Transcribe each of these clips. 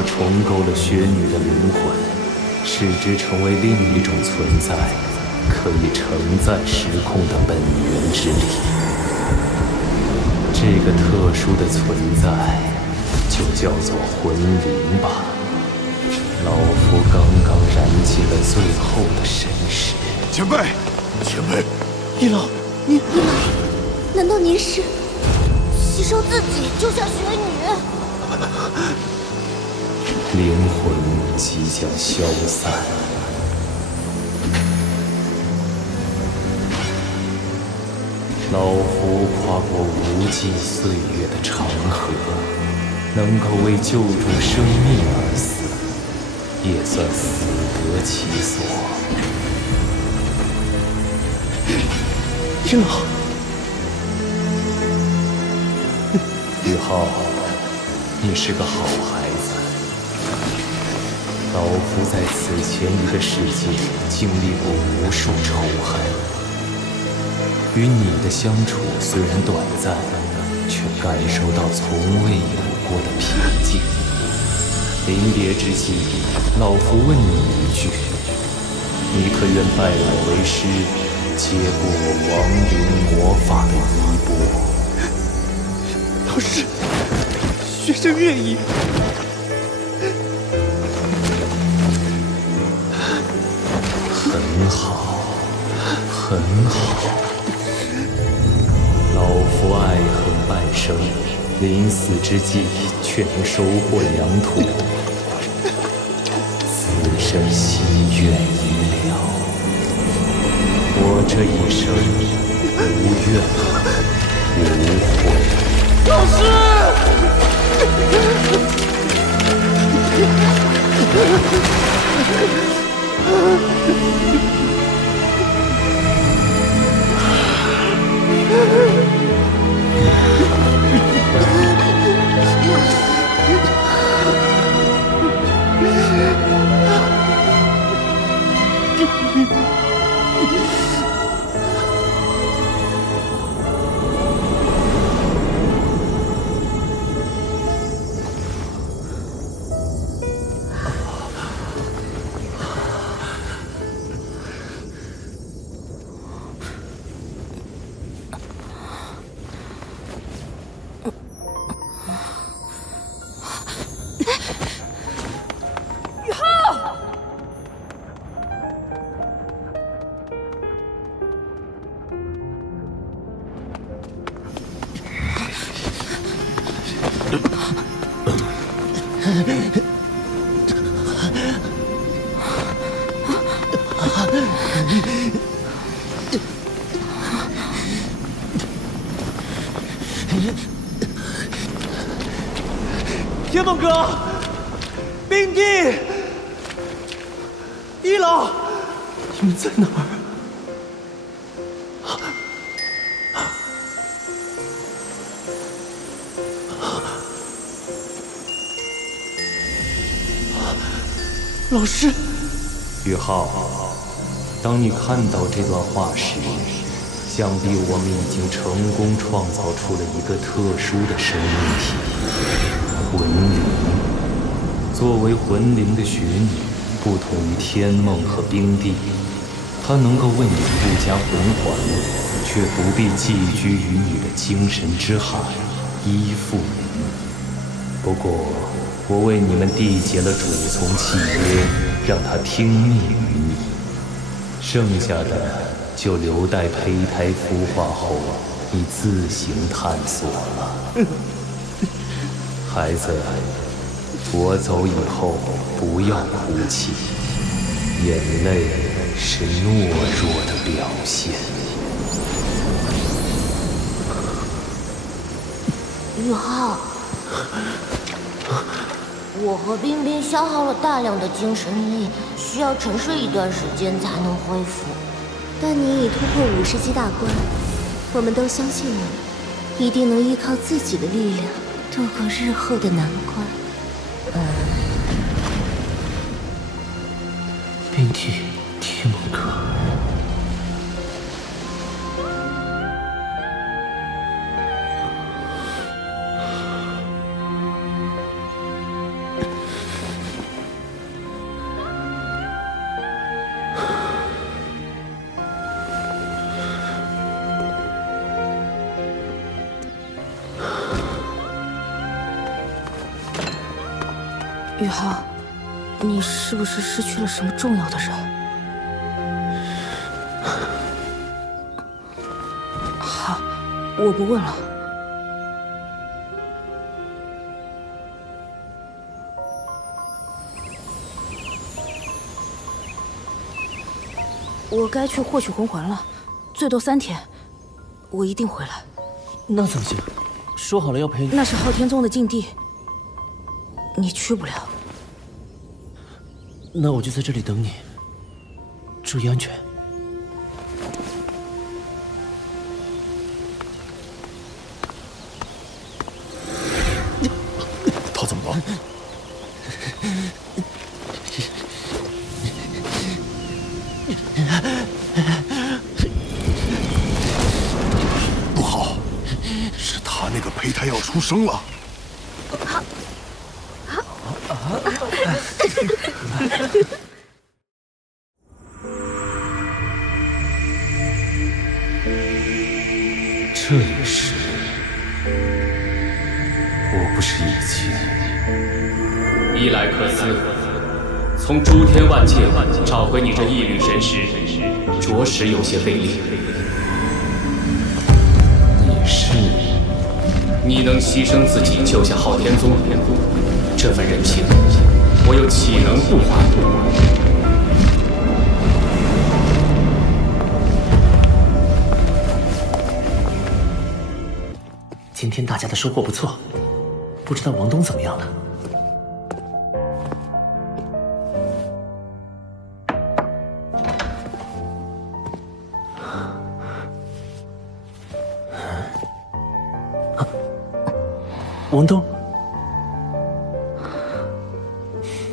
我重构了雪女的灵魂，使之成为另一种存在，可以承载时空的本源之力。这个特殊的存在，就叫做魂灵吧。老夫刚刚燃尽了最后的神识。前辈，前辈，易老，你易老，难道您是吸收自己救下雪女？灵魂即将消散。老夫跨过无尽岁月的长河，能够为救助生命而死，也算死得其所。易老，宇浩，你是个好孩子。老夫在此前一个世界经历过无数仇恨，与你的相处虽然短暂，却感受到从未有过的平静。临别之际，老夫问你一句：你可愿拜我为师，接过我亡灵魔法的衣钵？老师，学生愿意。很好，很好。老夫爱恨半生，临死之际却能收获良土，此生心愿已了。我这一生无怨无悔。老师！天梦哥，冰帝，易老，你们在哪儿？老师，宇浩，当你看到这段话时，想必我们已经成功创造出了一个特殊的生命体——魂灵。作为魂灵的雪女，不同于天梦和冰帝，她能够为你附加魂环，却不必寄居于你的精神之海，依附于你。不过，我为你们缔结了主从契约，让他听命于你。剩下的就留待胚胎孵化后，你自行探索了。孩子，我走以后不要哭泣，眼泪是懦弱的表现。宇浩，我和冰冰消耗了大量的精神力，需要沉睡一段时间才能恢复。但你已突破50级大关，我们都相信你，一定能依靠自己的力量度过日后的难关。冰帝，天梦哥。宇航，你是不是失去了什么重要的人？好，我不问了。我该去获取魂环了，最多3天，我一定回来。那怎么行？说好了要陪你。那是昊天宗的禁地，你去不了。那我就在这里等你，注意安全。他怎么了？不好，是他那个胚胎要出生了。这也是，我不是以前伊莱克斯，从诸天万界找回你这一缕神识，着实有些费力。你能牺牲自己救下昊天宗，这份人情，我又岂能不还？今天大家的收获不错，不知道王东怎么样了？王东，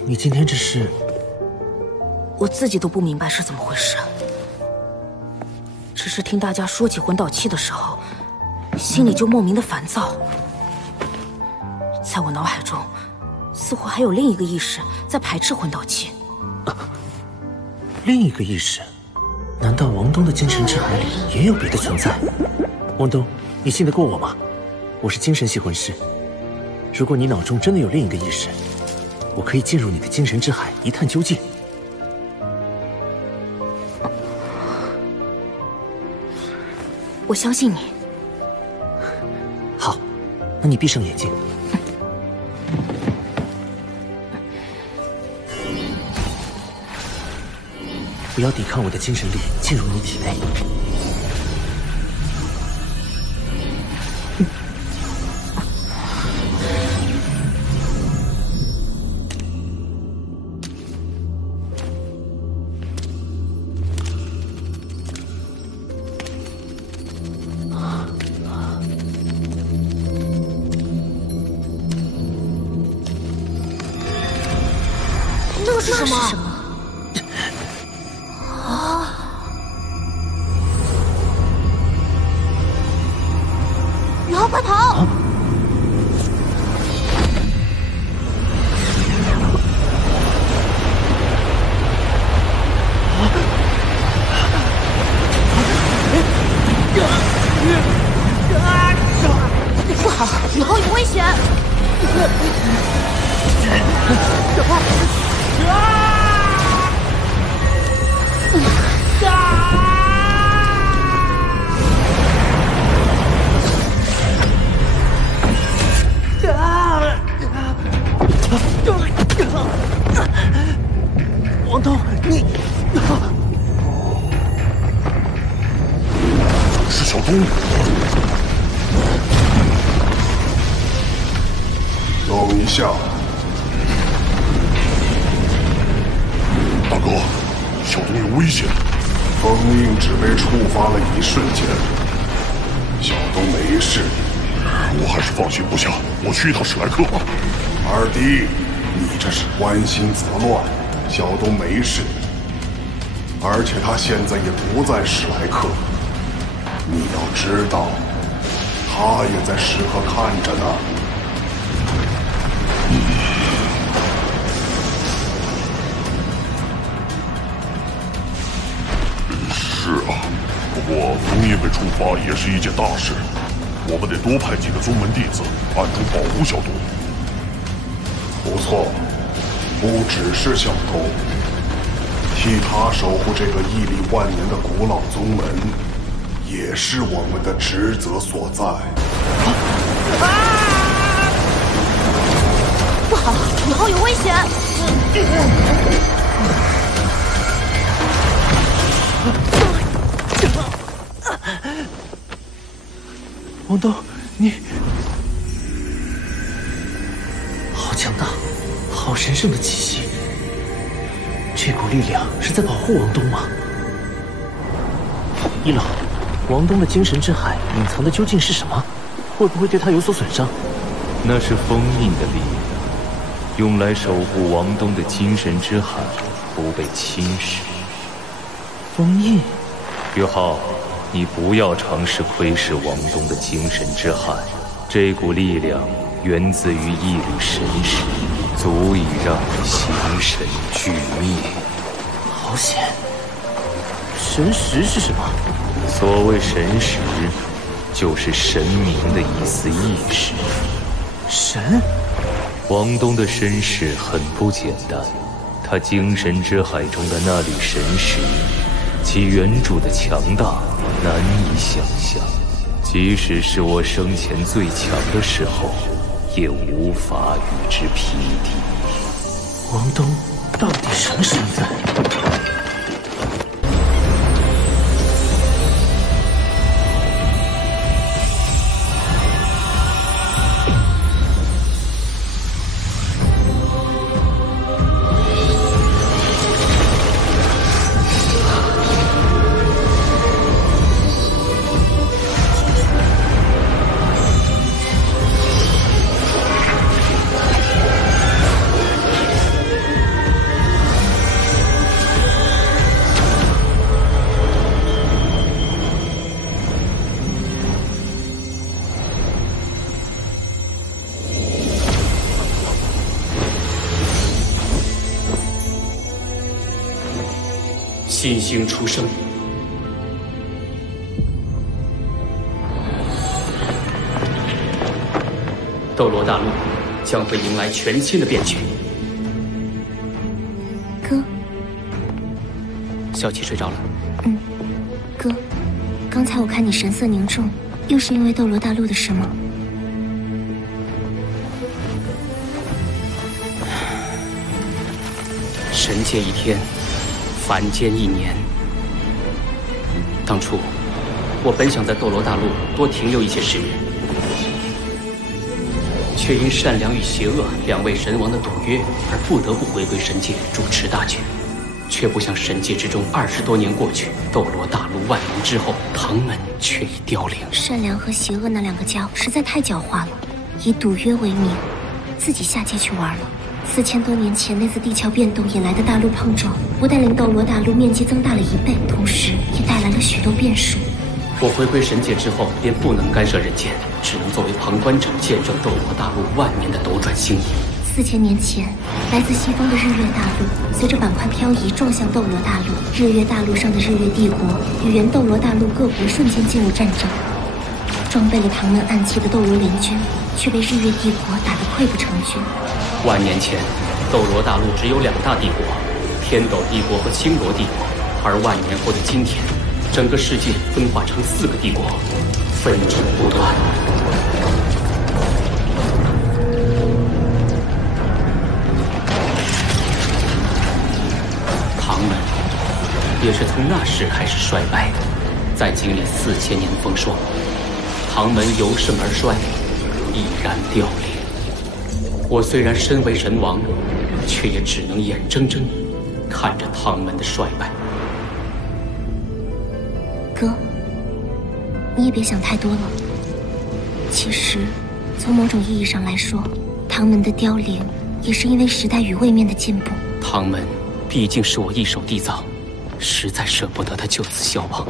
你今天这是……我自己都不明白是怎么回事，只是听大家说起魂导器的时候，心里就莫名的烦躁。在我脑海中，似乎还有另一个意识在排斥魂导器。另一个意识？难道王东的精神之海里也有别的存在？王东，你信得过我吗？我是精神系魂师。如果你脑中真的有另一个意识，我可以进入你的精神之海一探究竟。我相信你。好，那你闭上眼睛。不要抵抗我的精神力进入你体内。那是什么？宇浩，快跑！不好，宇浩有危险！王东，你是小东。等一下，大哥，小东有危险。封印只被触发了一瞬间，小东没事。我还是放心不下，我去一趟史莱克吧。二弟，你这是关心则乱。小东没事，而且他现在也不在史莱克。你要知道，他也在时刻看着呢。是啊，不过封印被触发也是一件大事，我们得多派几个宗门弟子暗中保护小东。不错，不只是小偷，替他守护这个屹立万年的古老宗门，也是我们的职责所在。不好，以后有危险！王东，你好强大，好神圣的气息。这股力量是在保护王东吗？一老，王东的精神之海隐藏的究竟是什么？会不会对他有所损伤？那是封印的力量，用来守护王东的精神之海不被侵蚀。封印？岳浩，你不要尝试窥视王东的精神之海，这股力量源自于一缕神识，足以让你形神俱灭。好险！神识是什么？所谓神识，就是神明的一丝意识。神？王东的身世很不简单，他精神之海中的那缕神识，其原主的强大难以想象，即使是我生前最强的时候，也无法与之匹敌。王东到底什么身份？新星出生，斗罗大陆将会迎来全新的变局。哥，小七睡着了。哥，刚才我看你神色凝重，又是因为斗罗大陆的事吗？神界一天，凡间一年。当初，我本想在斗罗大陆多停留一些时日，却因善良与邪恶两位神王的赌约而不得不回归神界主持大局。却不想神界之中20多年过去，斗罗大陆万年之后，唐门却已凋零。善良和邪恶那两个家伙实在太狡猾了，以赌约为名，自己下界去玩了。4000多年前那次地壳变动引来的大陆碰撞，不但令斗罗大陆面积增大了1倍，同时也带来了许多变数。我回归神界之后，便不能干涉人间，只能作为旁观者，见证斗罗大陆万年的斗转星移。4000年前，来自西方的日月大陆随着板块漂移撞向斗罗大陆，日月大陆上的日月帝国与原斗罗大陆各国瞬间进入战争。装备了唐门暗器的斗罗联军却被日月帝国打得溃不成军。万年前，斗罗大陆只有2大帝国，天斗帝国和星罗帝国，而万年后的今天，整个世界分化成4个帝国，纷争不断。唐门也是从那时开始衰败的，在经历4000年风霜，唐门由盛而衰，毅然凋零。我虽然身为神王，却也只能眼睁睁看着唐门的衰败。哥，你也别想太多了。其实，从某种意义上来说，唐门的凋零也是因为时代与位面的进步。唐门毕竟是我一手缔造，实在舍不得他就此消亡。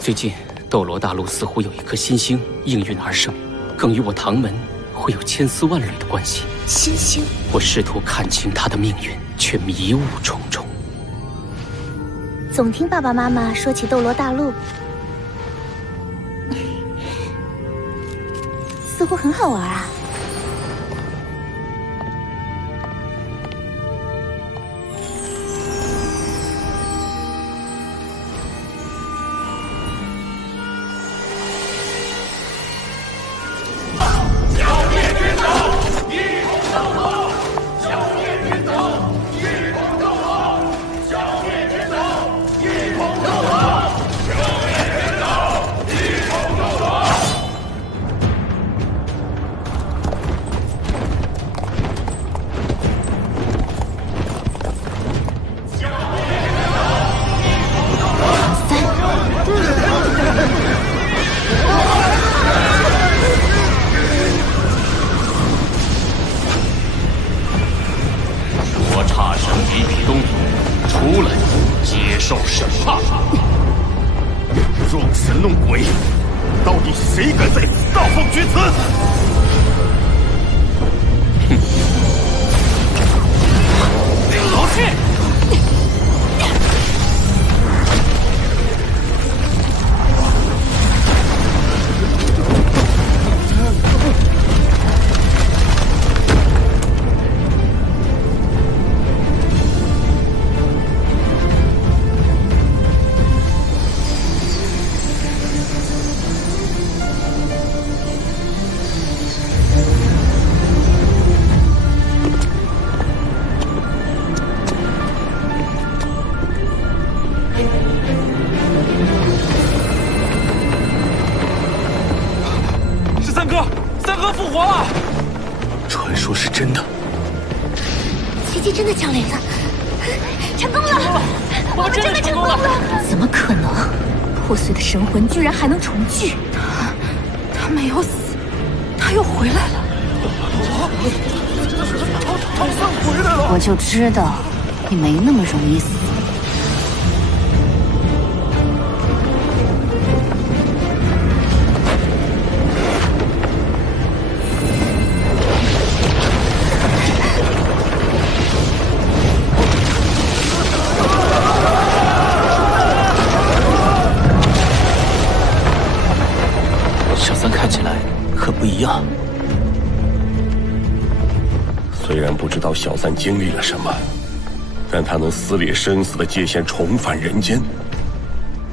最近，斗罗大陆似乎有一颗新星应运而生，更与我唐门会有千丝万缕的关系。新星，我试图看清他的命运，却迷雾重重。总听爸爸妈妈说起斗罗大陆，似乎很好玩啊。底谁敢在此大放厥词？哼！老七！三哥复活了！传说是真的，奇迹真的降临了，成功了！我们真的成功了！怎么可能？破碎的神魂居然还能重聚！他没有死，他又回来了。唐三回来了！我就知道你没那么容易死。看起来可不一样。虽然不知道小三经历了什么，但他能撕裂生死的界限，重返人间，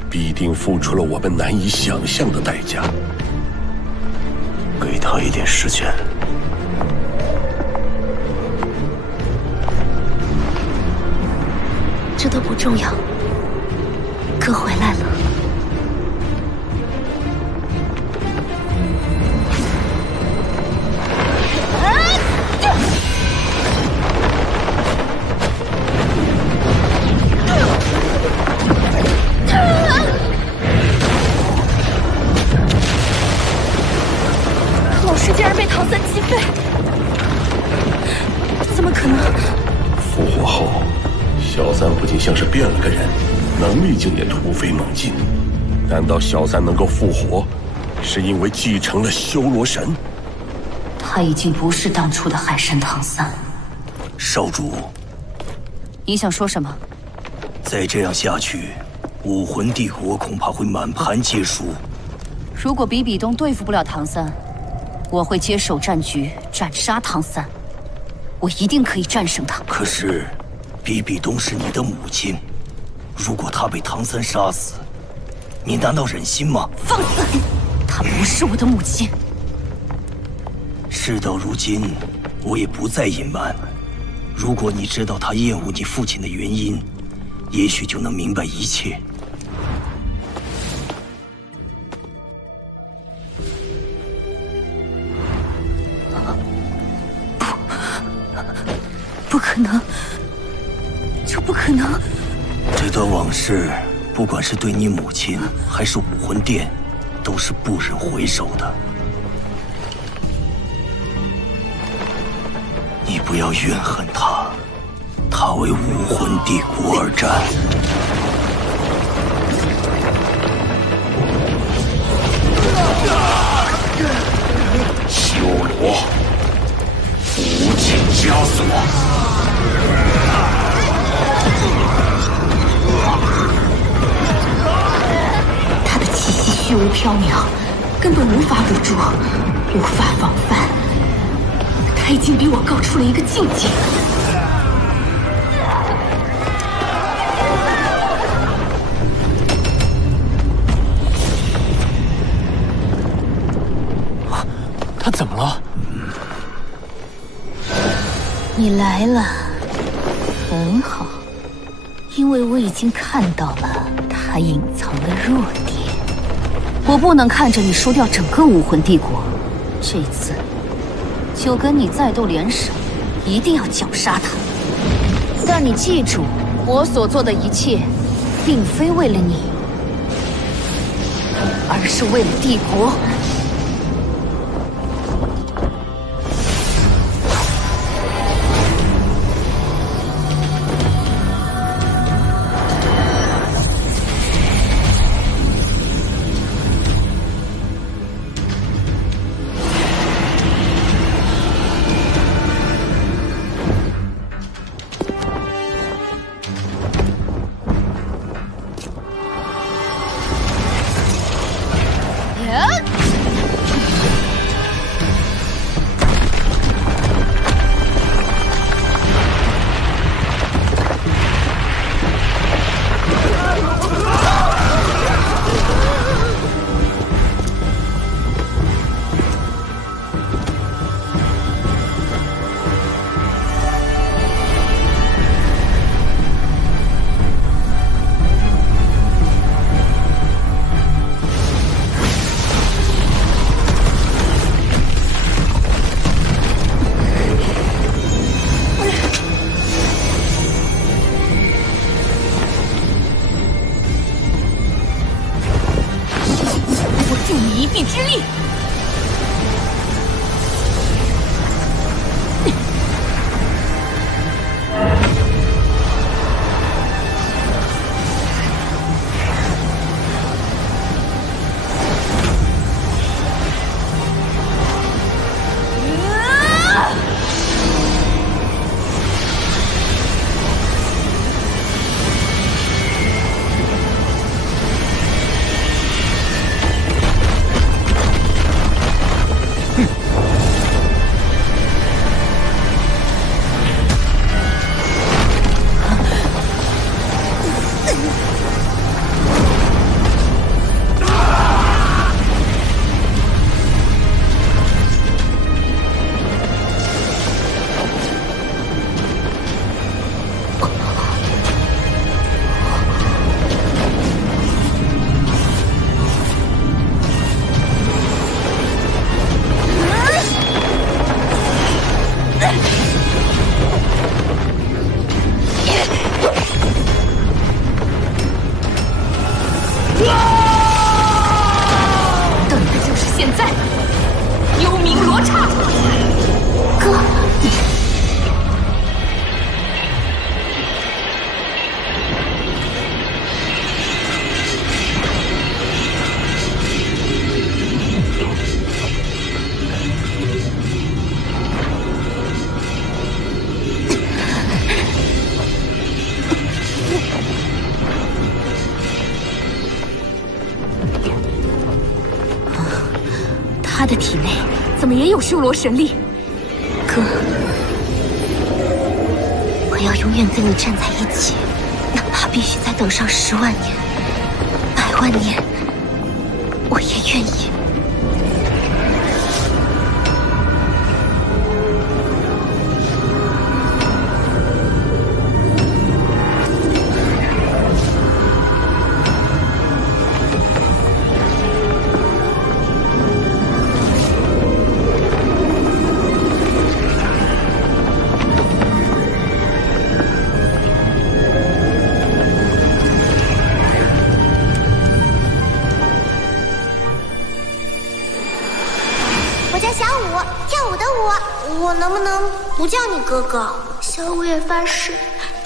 必定付出了我们难以想象的代价。给他一点时间。这都不重要，哥回来了。老师竟然被唐三击飞，怎么可能？复活后，小三不仅像是变了个人，能力竟也突飞猛进。难道小三能够复活，是因为继承了修罗神？他已经不是当初的海神唐三。少主，你想说什么？再这样下去，武魂帝国恐怕会满盘皆输。如果比比东对付不了唐三，我会接手战局，斩杀唐三。我一定可以战胜他。可是，比比东是你的母亲，如果她被唐三杀死，你难道忍心吗？放肆！她不是我的母亲。事到如今，我也不再隐瞒。如果你知道她厌恶你父亲的原因，也许就能明白一切。不可能，这不可能！这段往事，不管是对你母亲，还是武魂殿，都是不忍回首的。你不要怨恨他，他为武魂帝国而战。修罗，无尽枷锁。他的气息虚无缥缈，根本无法捕捉，无法防范。他已经比我高出了一个境界。他怎么了？你来了，很好，因为我已经看到了他隐藏的弱点。我不能看着你输掉整个武魂帝国，这次就跟你再斗联手，一定要绞杀他。但你记住，我所做的一切，并非为了你，而是为了帝国。之力。他的体内怎么也有修罗神力？哥，我要永远跟你站在一起，哪怕必须再等上10万年、100万年，我也愿意。我能不能不叫你哥哥？小五也发誓，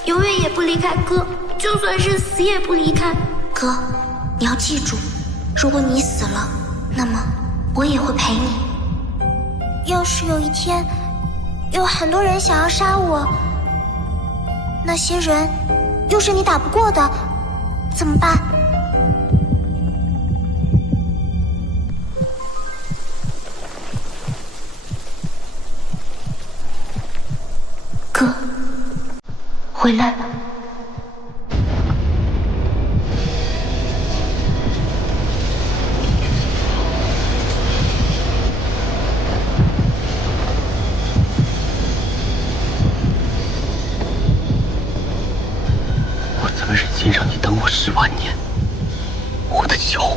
永远也不离开哥，就算是死也不离开。哥，你要记住，如果你死了，那么我也会陪你。要是有一天，有很多人想要杀我，那些人又是你打不过的，怎么办？哥，回来了。我怎么忍心让你等我10万年？我的小五。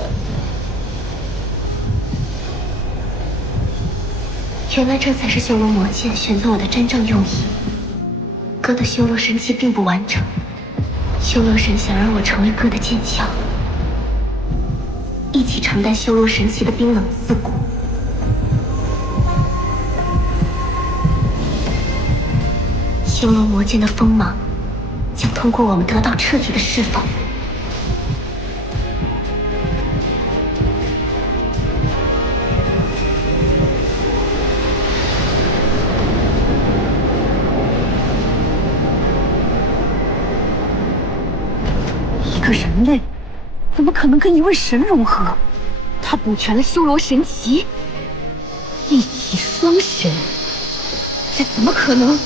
原来这才是修罗魔剑选择我的真正用意。哥的修罗神器并不完整，修罗神想让我成为哥的剑鞘，一起承担修罗神器的冰冷刺骨。修罗魔剑的锋芒将通过我们得到彻底的释放。个人类怎么可能跟一位神融合？他补全了修罗神奇，一体双神，这怎么可能？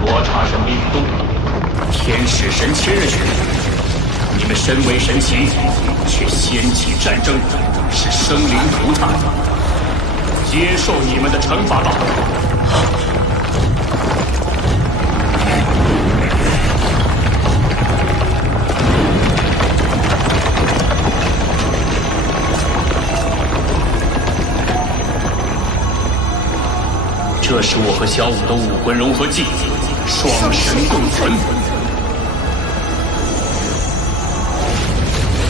罗刹神灵动了，天使神千仞，你们身为神奇，却掀起战争，使生灵涂炭，接受你们的惩罚吧！这是我和小舞的武魂融合技，双神共存。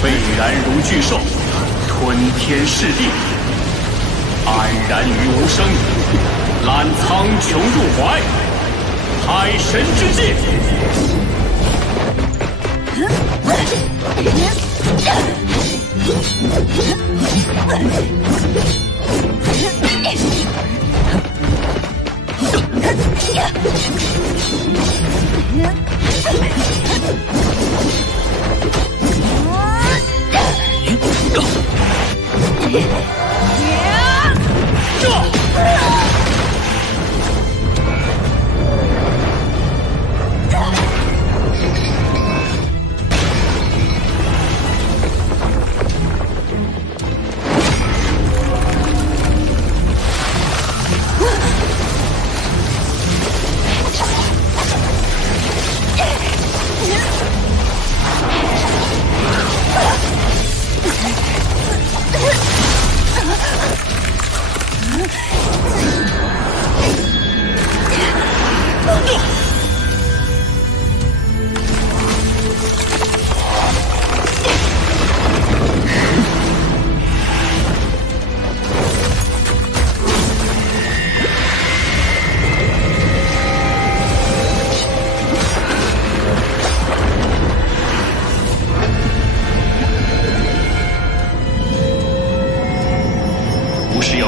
蔚然如巨兽，吞天噬地，安然于无声，揽苍穹入怀，太神之境。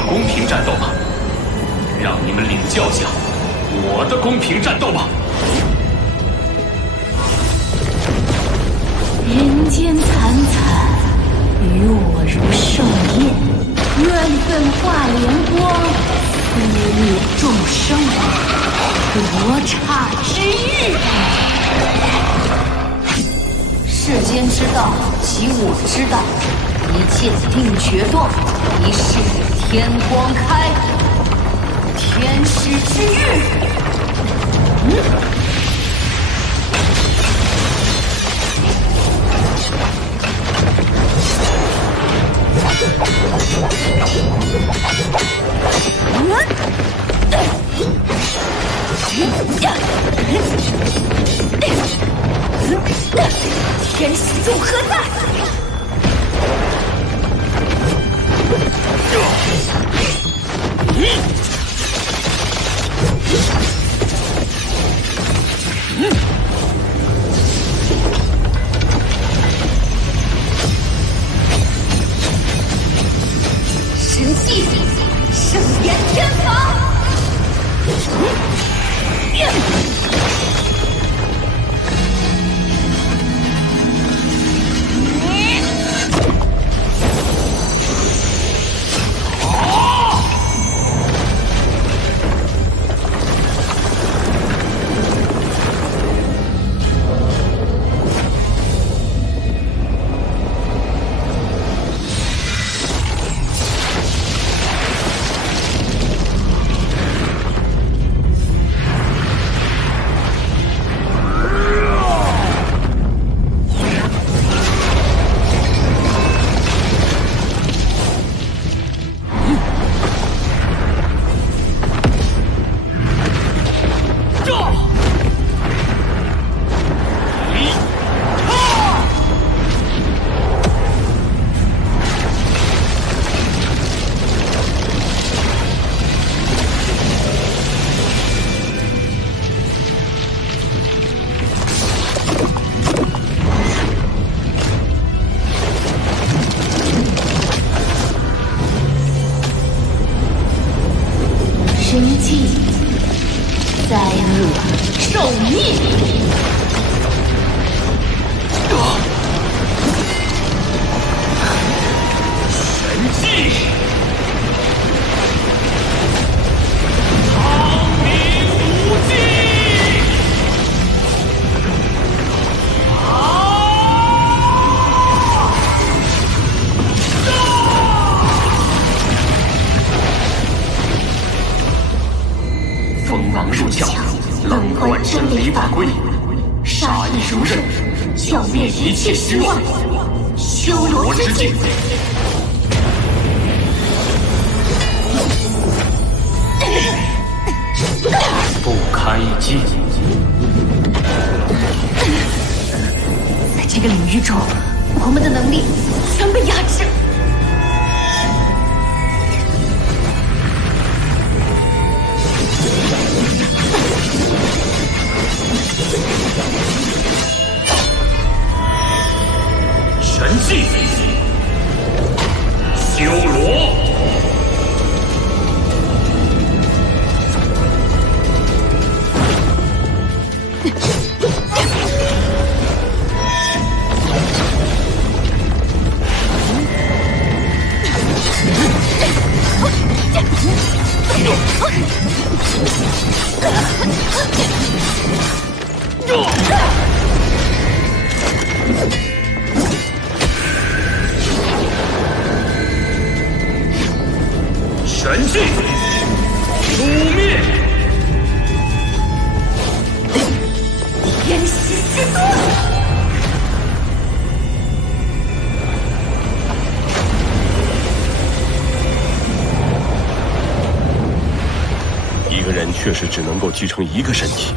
公平战斗吧，让你们领教下我的公平战斗吧。人间惨惨，与我如盛宴，怨愤化莲光，撕裂众生，罗刹之域。世间之道，即我之道，一切定决断，一世天光开，天师之域。天使众何在？神器圣炎天法。神迹，灾厄，受灭。神迹，苍冥无际。锋芒入鞘，冷贯真理法规，杀意如刃，剿灭一切虚妄，修罗之境。不堪一击。在这个领域中，我们的能力全被压制。神技，修罗。 神技，诛灭！天袭之盾。一个人确实只能够继承一个身体，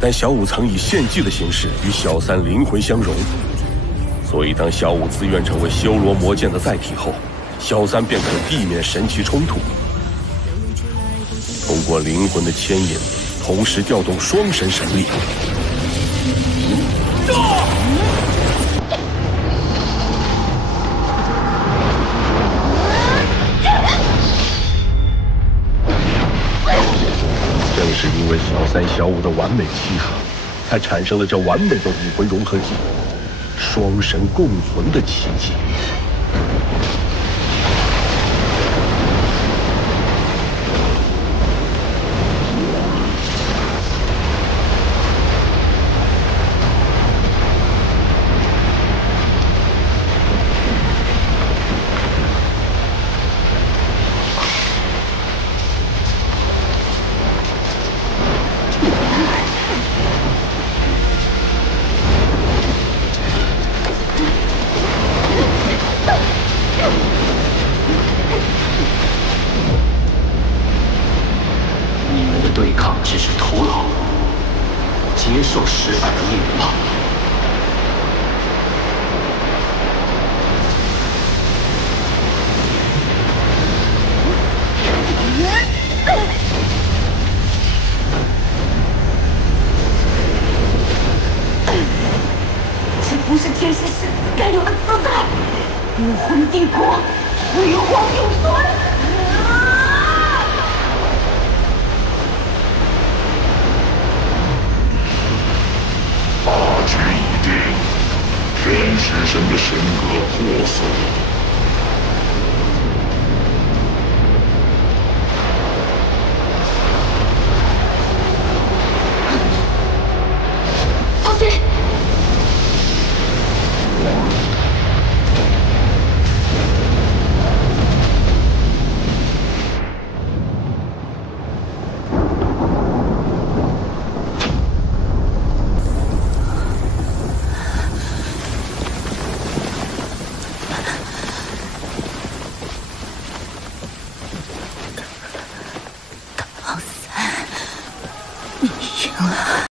但小五曾以献祭的形式与小三灵魂相融，所以当小五自愿成为修罗魔剑的载体后，小三便可避免神奇冲突。 通过灵魂的牵引，同时调动双神神力。正是因为小三、小五的完美契合，才产生了这完美的武魂融合体，双神共存的奇迹。 对抗只是徒劳，接受失败的命运吧。这不是天使使该有的姿态，武魂帝国辉煌永存。 大局已定，天使神的神格破碎。